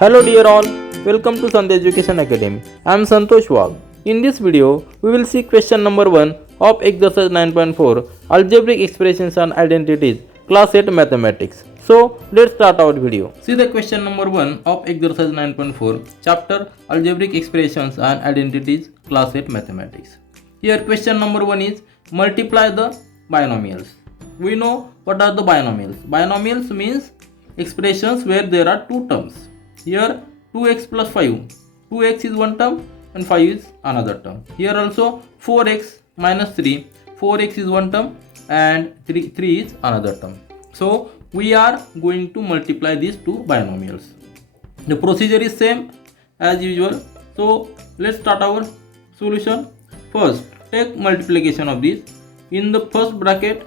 Hello dear all, welcome to Sandhya Education Academy. I am Santosh Wag. In this video, we will see question number 1 of exercise 9.4 Algebraic Expressions and Identities, class 8 Mathematics. So, let's start our video. See the question number 1 of exercise 9.4 chapter Algebraic Expressions and Identities, class 8 Mathematics. Here question number 1 is multiply the binomials. We know what are the binomials. Binomials means expressions where there are two terms. Here 2x plus 5. 2x is one term and 5 is another term. Here also 4x minus 3. 4x is one term and 3 is another term. So we are going to multiply these two binomials. The procedure is same as usual. So let's start our solution. First take multiplication of these. In the first bracket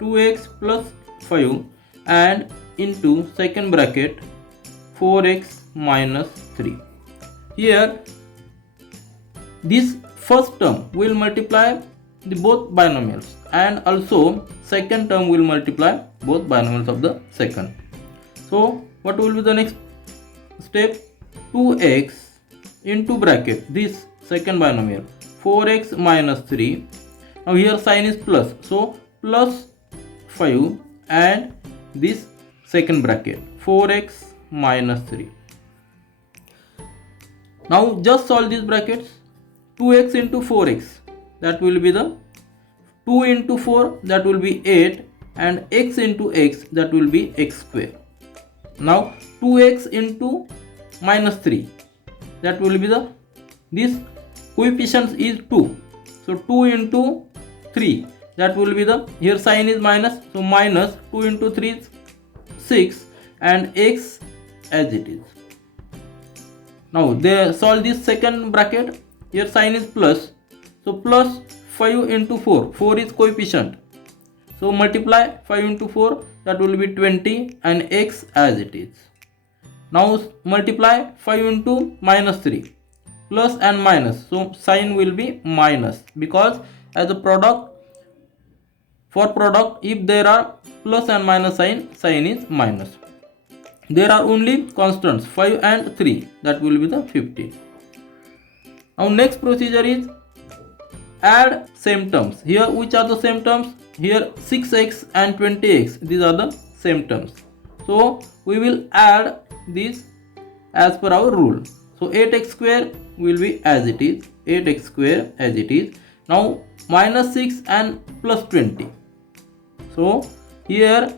2x plus 5 and into second bracket 4x minus 3. Here this first term will multiply the both binomials and also second term will multiply both binomials of the second. So what will be the next step? 2x into bracket this second binomial 4x minus 3. Now here sign is plus, so plus 5 and this second bracket 4x minus 3. Now just solve these brackets. 2x into 4x, that will be the 2 into 4, that will be 8, and x into x, that will be x square. Now 2x into minus 3, that will be the this coefficient is 2, so 2 into 3, that will be the here sign is minus, so minus 2 into 3 is 6 and x as it is. Now they solve this second bracket. Here sign is plus, so plus 5 into 4. 4 is coefficient, so multiply 5 into 4, that will be 20 and x as it is. Now multiply 5 into minus 3, plus and minus, so sign will be minus because as a product, for product if there are plus and minus sign is minus. There are only constants 5 and 3, that will be the 50. Now next procedure is add same terms. Here which are the same terms? Here 6x and 20x, these are the same terms. So we will add this as per our rule. So 8x square will be as it is, 8x square as it is. Now minus 6 and plus 20. So here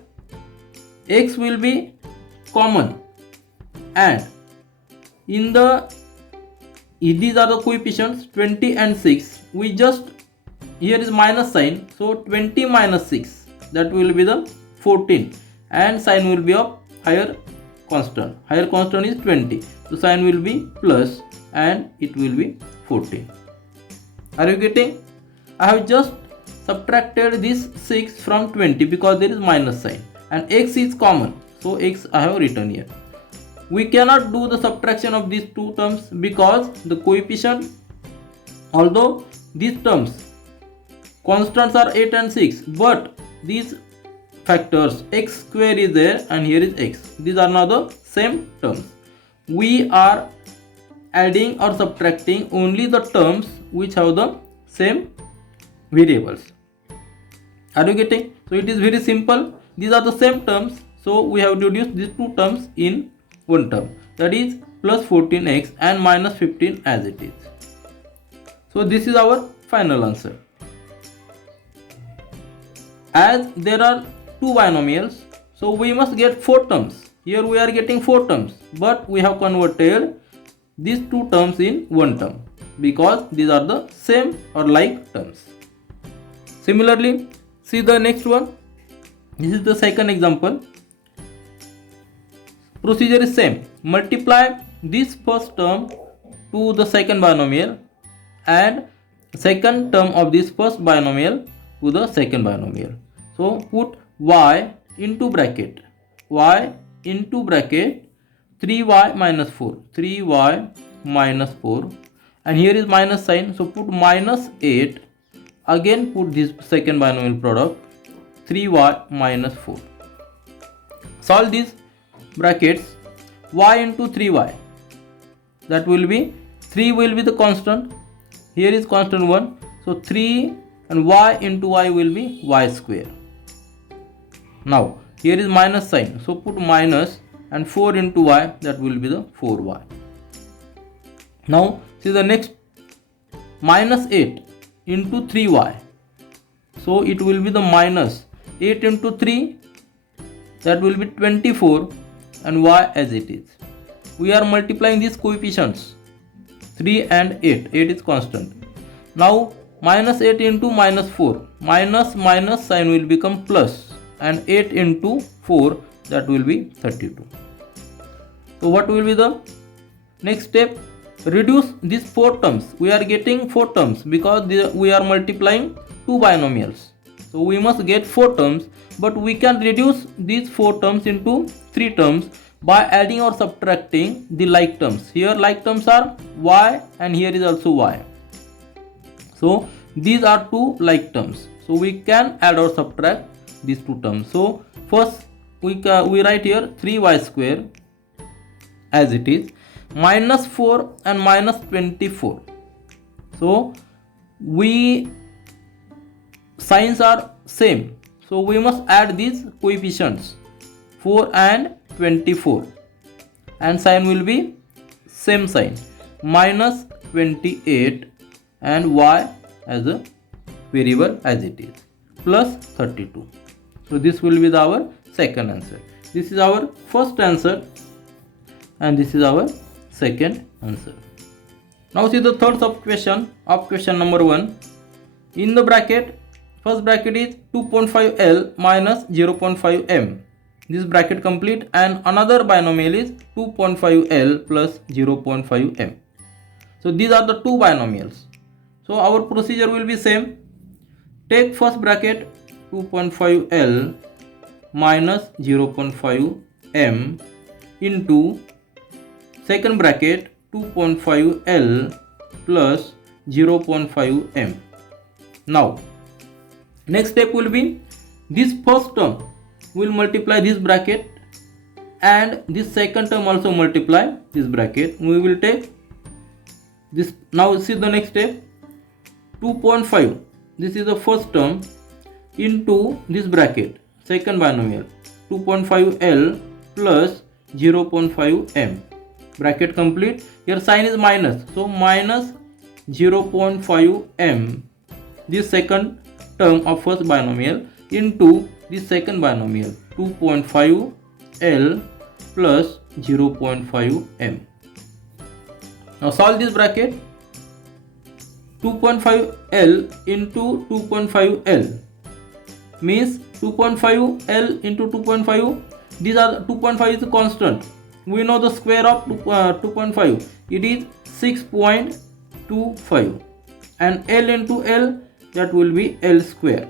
x will be common and in the these are the coefficients 20 and 6. We just here is minus sign, so 20 minus 6, that will be the 14 and sign will be of higher constant. Higher constant is 20, so sign will be plus and it will be 14. Are you getting? I have just subtracted this 6 from 20 because there is minus sign and x is common, so x I have written here. We cannot do the subtraction of these two terms because the coefficient, although these terms constants are 8 and 6, but these factors x square is there and here is x, these are now the same terms. We are adding or subtracting only the terms which have the same variables. Are you getting? So it is very simple. These are the same terms, so we have reduced these two terms in one term, that is plus 14x and minus 15 as it is. So this is our final answer. As there are two binomials, so we must get 4 terms. Here we are getting 4 terms, but we have converted these two terms in one term because these are the same or like terms. Similarly, see the next one. This is the second example. Procedure is same. Multiply this first term to the second binomial and second term of this first binomial to the second binomial. So put y into bracket 3y minus 4, 3y minus 4, and here is minus sign, so put minus 8. Again put this second binomial product 3y minus 4. Solve these brackets. y into 3y, that will be 3 will be the constant, here is constant 1, so 3 and y into y will be y square. Now here is minus sign, so put minus, and 4 into y, that will be the 4y. Now see the next, minus 8 into 3y, so it will be the minus 8 into 3, that will be 24, and y as it is. We are multiplying these coefficients 3 and 8, 8 is constant. Now minus 8 into minus 4, minus minus sign will become plus, and 8 into 4, that will be 32. So what will be the next step? Reduce these 4 terms. We are getting 4 terms because we are multiplying 2 binomials. So we must get 4 terms, but we can reduce these 4 terms into 3 terms by adding or subtracting the like terms. Here like terms are y, and here is also y. So these are 2 like terms. So we can add or subtract these 2 terms. So first we write here 3y square as it is, minus 4 and minus 24. So we signs are same, so we must add these coefficients 4 and 24, and sign will be same sign, minus 28, and y as a variable as it is, plus 32. So this will be our second answer. This is our first answer, and this is our second answer. Now see the third sub question of question number 1. In the bracket, first bracket is 2.5L minus 0.5M. This bracket complete, and another binomial is 2.5L plus 0.5M. So these are the 2 binomials. So our procedure will be same. Take first bracket 2.5L minus 0.5M into second bracket 2.5L plus 0.5M. Now next step will be, this first term will multiply this bracket, and this second term also multiply this bracket. We will take this. Now see the next step, 2.5, this is the first term, into this bracket, second binomial, 2.5L plus 0.5M. Bracket complete. Here sign is minus, so minus 0.5M, this second term of first binomial, into this second binomial, 2.5L plus 0.5M. Now solve this bracket. 2.5L into 2.5L means 2.5L into 2.5. These are 2.5 is a constant. We know the square of 2.5. It is 6.25, and L into L, that will be L square.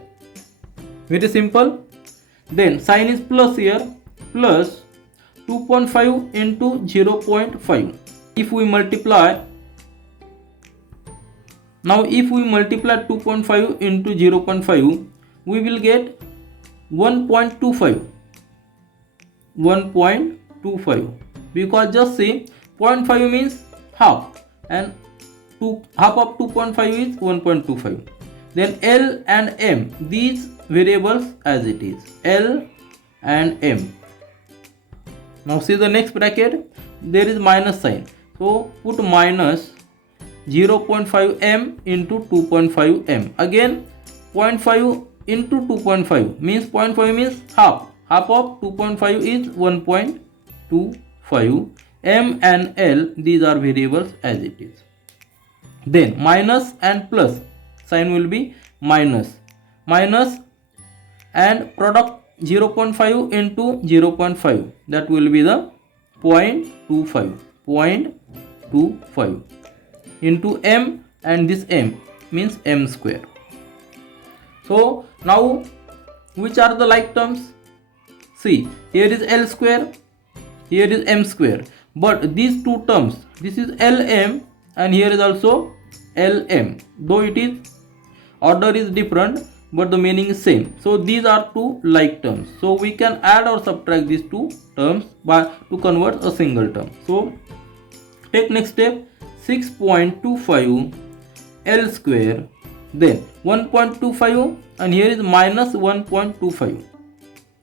Very simple. Then sign is plus here, plus 2.5 into 0.5. If we multiply, now if we multiply 2.5 into 0.5, we will get 1.25. 1.25, because just see 0.5 means half, and half of 2.5 is 1.25. Then L and M, these variables as it is, L and M. Now see the next bracket, there is minus sign, so put minus 0.5M into 2.5M. Again 0.5 into 2.5 means 0.5 means half. Half of 2.5 is 1.25. M and L, these are variables as it is. Then minus and plus, sign will be minus. Minus and product 0.5 into 0.5, that will be the 0.25. 0.25 into M, and this M means M square. So now which are the like terms? See, here is L square, here is M square, but these two terms, this is LM and here is also LM, though it is order is different, but the meaning is same. So these are two like terms. So we can add or subtract these two terms to convert a single term. So take next step, 6.25 L square, then 1.25 and here is minus 1.25,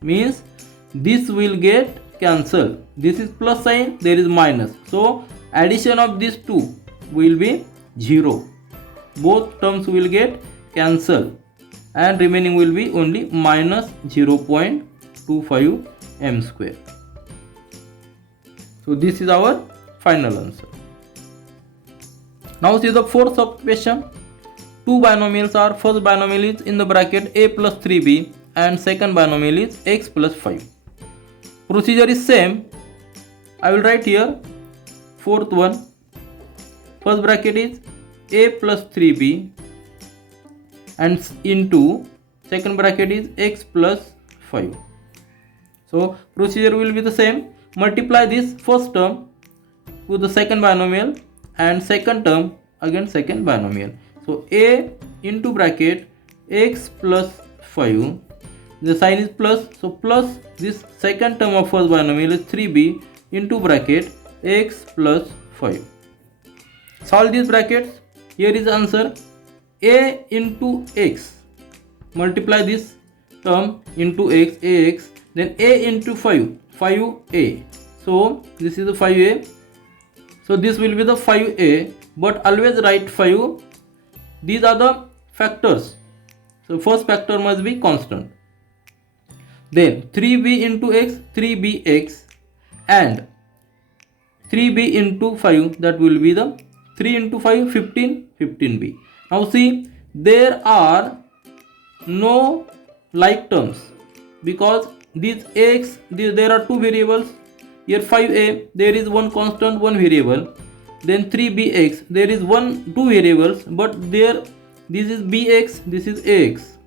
means this will get cancelled. This is plus sign, there is minus. So addition of these two will be 0. Both terms will get cancelled and remaining will be only minus 0.25 m square. So this is our final answer. Now see the fourth subquestion. Two binomials are, first binomial is in the bracket a plus 3b and second binomial is x plus 5. Procedure is same. I will write here fourth one. First bracket is a plus 3b and into second bracket is x plus 5. So procedure will be the same. Multiply this first term with the second binomial and second term again second binomial. So a into bracket x plus 5, the sign is plus, so plus this second term of first binomial is 3b into bracket x plus 5. Solve these brackets. Here is the answer, a into x, multiply this term into x, ax, then a into 5, 5a. So this is the 5a. So this will be the 5a, but always write 5. These are the factors. So first factor must be constant. Then 3b into x, 3bx, and 3b into 5, that will be the 3 into 5, 15, 15b. Now see, there are no like terms because these x, there are two variables. Here 5a, there is one constant, one variable. Then 3bx, there is two variables, but there this is bx, this is ax.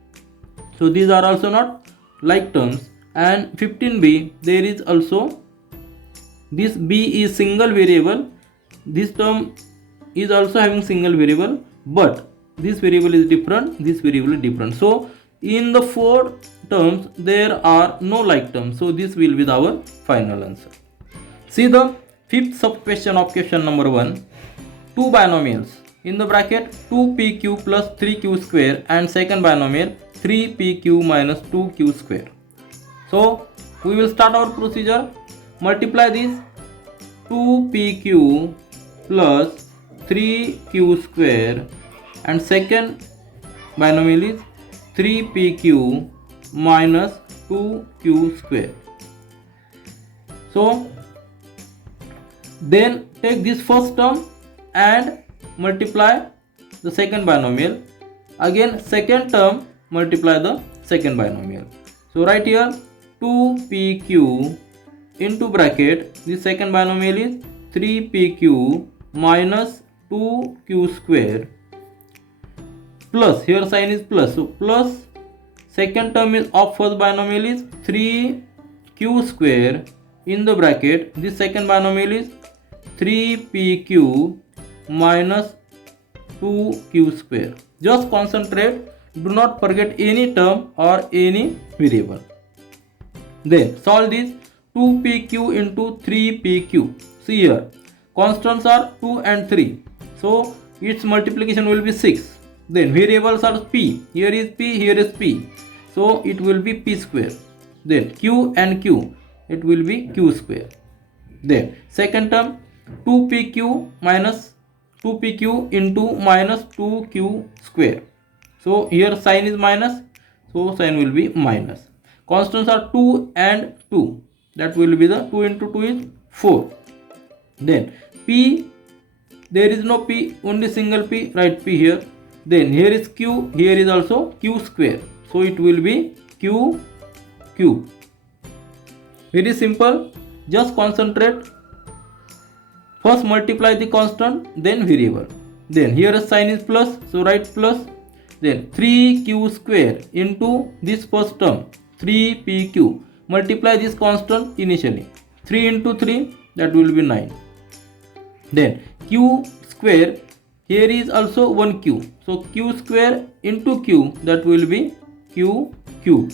So these are also not like terms. And 15b, there is also, this b is single variable, this term is also having single variable, but this variable is different, this variable is different. So in the four terms there are no like terms. So this will be our final answer. See the fifth subquestion of question number 1. Two binomials in the bracket 2pq plus 3q square and second binomial 3pq minus 2q square. So we will start our procedure. Multiply this 2pq plus 3q square and second binomial is 3pq minus 2q square. So then take this first term and multiply the second binomial. Again second term, multiply the second binomial. So right here 2pq into bracket, the second binomial is 3pq minus 2q square, plus here sign is plus, so plus second term is of first binomial is 3q square in the bracket, this second binomial is 3pq minus 2q square. Just concentrate, do not forget any term or any variable. Then solve this 2pq into 3pq. See here, constants are 2 and 3, so its multiplication will be 6. Then variables are p, here is p, here is p, so it will be p square. Then q and q, it will be q square. Then second term 2pq minus 2pq into minus 2q square. So here sign is minus, so sign will be minus. Constants are 2 and 2, that will be the 2 into 2 is 4. Then p, there is no p, only single p, write p here. Then here is q, here is also q square, so it will be q cube. Very simple, just concentrate. First multiply the constant, then variable. Then here a sign is plus, so write plus. Then 3q square into this first term 3pq, multiply this constant initially, 3 into 3, that will be 9. Then q square, here is also 1q, so q square into q, that will be q cube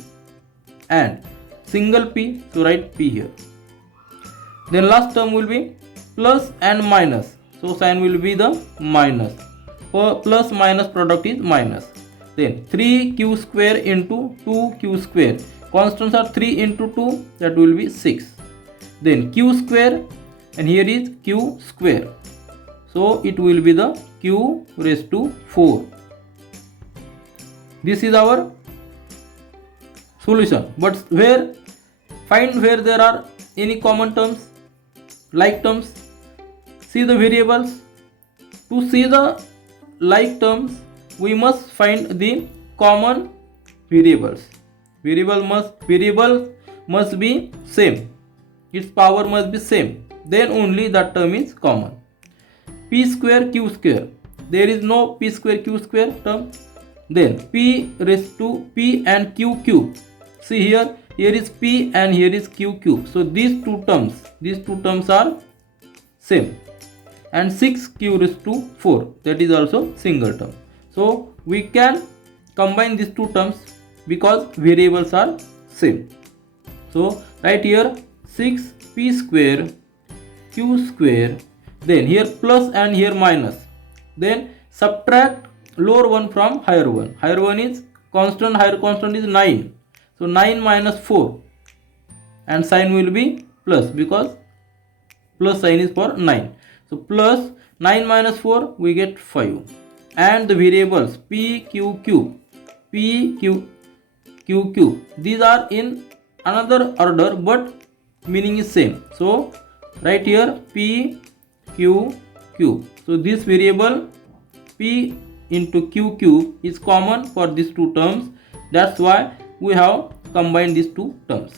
and single p, so write p here. Then last term will be plus and minus, so sign will be the minus. For plus minus product is minus. Then 3q square into 2q square, constants are 3 into 2, that will be 6. Then q square, and here is q square, so it will be the q raised to 4. This is our solution. But find where there are any common terms, like terms. See the variables. To see the like terms, we must find the common variables. Variable must be same. Its power must be same. Then only that term is common. P square q square. There is no p square q square term. Then p raised to p and q cube. See here is p and here is q cube. So these two terms are same. And 6q raised to 4, that is also single term. So we can combine these two terms because variables are same. So right here 6p square q square, then here plus and here minus. Then subtract lower one from higher one. Higher one is constant, higher constant is 9. So 9 minus 4, and sign will be plus because plus sign is for 9. So plus 9 minus 4, we get 5. And the variables p q cube, p q cube, these are in another order but meaning is same. So right here p q cube. So this variable p into q cube is common for these two terms. That's why we have combined these two terms.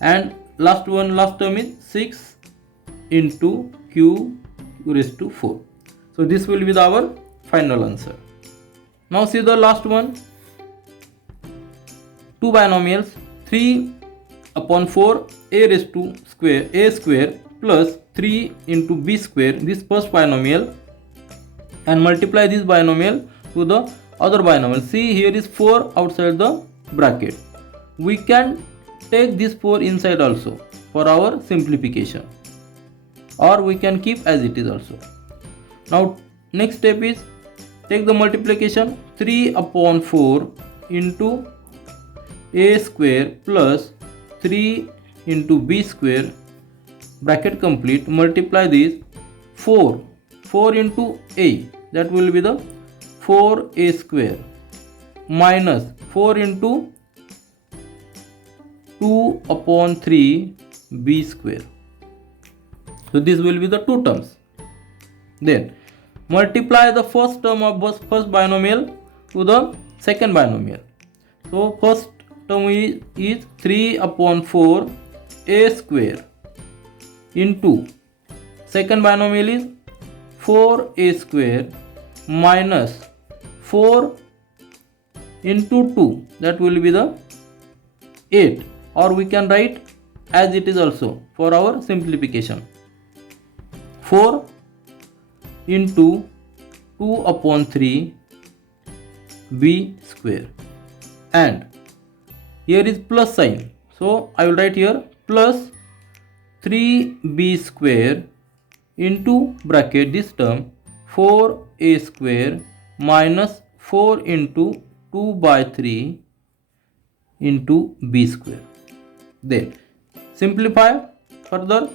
And last term is 6 into q raised to 4. So this will be our final answer. Now see the last one. Two binomials, 3 upon 4 a raised to a square plus 3 into b square, this first binomial, and multiply this binomial to the other binomial. See here is 4 outside the bracket. We can take this 4 inside also for our simplification, or we can keep as it is also. Now next step is take the multiplication. 3 upon 4 into a square plus 3 into b square, bracket complete, multiply this 4 into a, that will be the 4a square, minus 4 into 2 upon 3 b square. So this will be the two terms. Then multiply the first term of first binomial to the second binomial. So first term is 3 upon 4 a square into second binomial is 4a square minus 4 into 2, that will be the 8, or we can write as it is also for our simplification. 4 into 2 upon 3 b square, and here is plus sign, so I will write here plus 3b square into bracket this term 4a square minus 4 into 2 by 3 into b square. Then simplify further.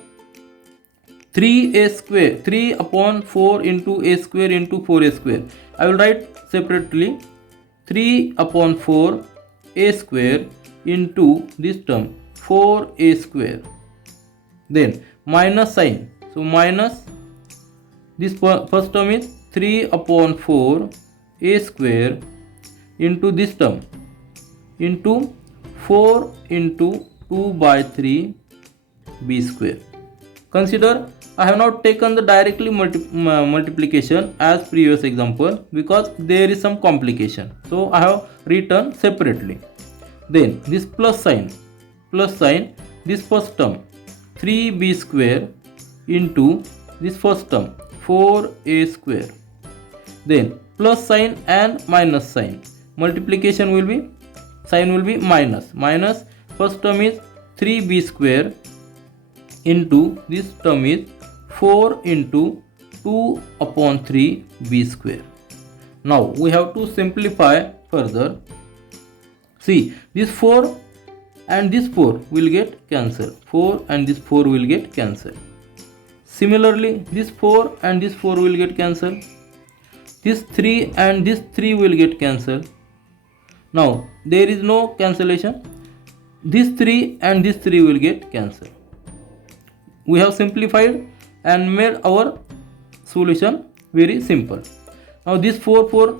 3a square, 3 upon 4 into a square into 4a square. I will write separately 3 upon 4 a square into this term 4a square. Then minus sign. So minus this first term is 3 upon 4 a square into this term into 4 into 2 by 3 b square. Consider I have not taken the directly multiplication as previous example because there is some complication. So I have written separately. Then this plus sign, this first term 3b square into this first term 4a square. Then plus sign and minus sign. Multiplication will be sign will be minus. Minus first term is 3b square into this term is 4 into 2 upon 3b square. Now we have to simplify further. See, this 4 and this 4 will get cancelled. 4 and this 4 will get cancelled. Similarly, this 4 and this 4 will get cancelled. This 3 and this 3 will get cancelled. Now there is no cancellation. This 3 and this 3 will get cancelled. We have simplified and made our solution very simple. Now this 4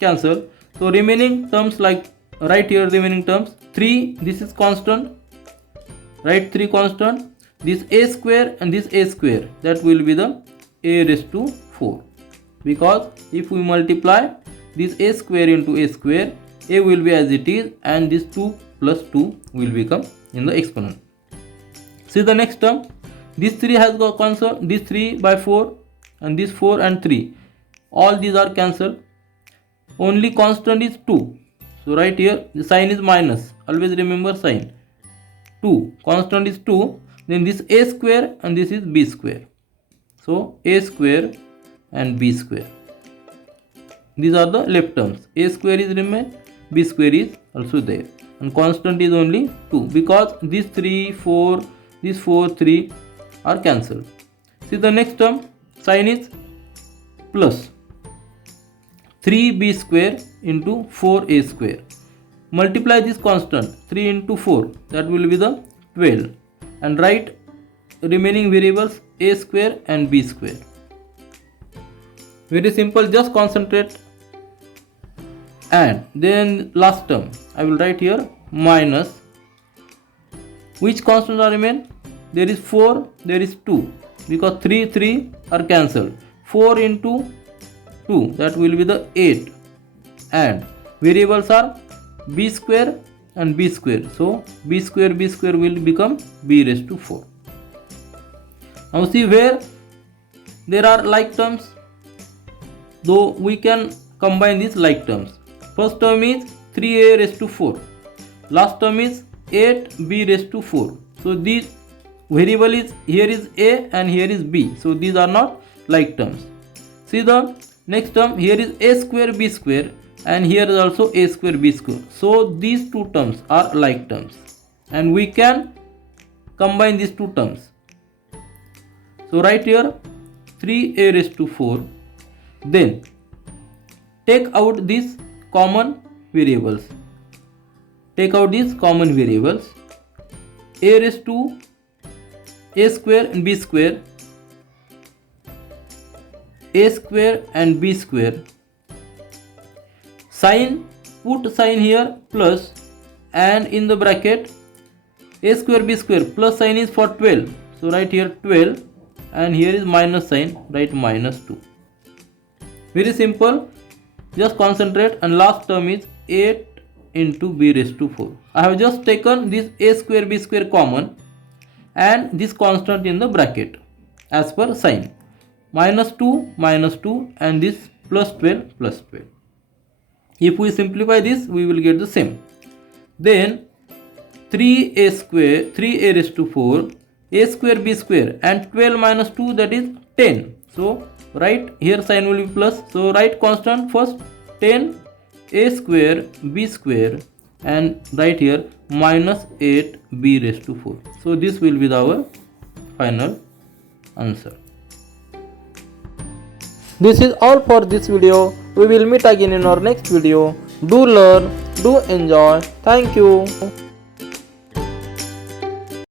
cancel. So remaining terms, like write here remaining terms. 3, this is constant. Write 3 constant. This a square and this a square, that will be the a raised to 4. Because if we multiply this a square into a square, a will be as it is and this 2 plus 2 will become in the exponent. See the next term. This 3 has got cancel. This 3 by 4 and this 4 and 3. All these are cancelled. Only constant is 2. So right here the sign is minus. Always remember sign. 2. Constant is 2. Then this a square and this is b square. So a square and b square. These are the left terms. A square is remain. B square is also there. And constant is only 2. Because these 3, 4, this 4, 3 are cancelled. See the next term. Sign is plus 3b square into 4a square. Multiply this constant 3 into 4, that will be the 12, and write remaining variables a square and b square. Very simple, just concentrate. And then last term I will write here minus. Which constant are remain? There is 4, there is 2, because 3 are cancelled. 4 into 2, that will be the 8, and variables are b square and b square. So b square will become b raised to 4. Now see where there are like terms, though we can combine these like terms. First term is 3a raised to 4. Last term is 8b raised to 4. So these variable is, here is a and here is b. So these are not like terms. See the next term, here is a square b square and here is also a square b square. So these two terms are like terms and we can combine these two terms. So write here 3a raised to 4. Then take out these common variables. Take out these common variables. A raised to a square and b square, a square and b square. Sign, put sign here plus, and in the bracket a square b square, plus sign is for 12. So write here 12 and here is minus sign, write minus 2. Very simple, just concentrate. And last term is 8 into b raised to 4. I have just taken this a square b square common and this constant in the bracket as per sign. Minus 2 and this plus 12. If we simplify this, we will get the same. Then 3a square, 3a raised to 4, a square b square, and 12 minus 2, that is 10. So write here sign will be plus. So write constant first 10 a square b square and write here minus 8 b raised to 4. So this will be our final answer. This is all for this video. We will meet again in our next video. Do learn, do enjoy. Thank you.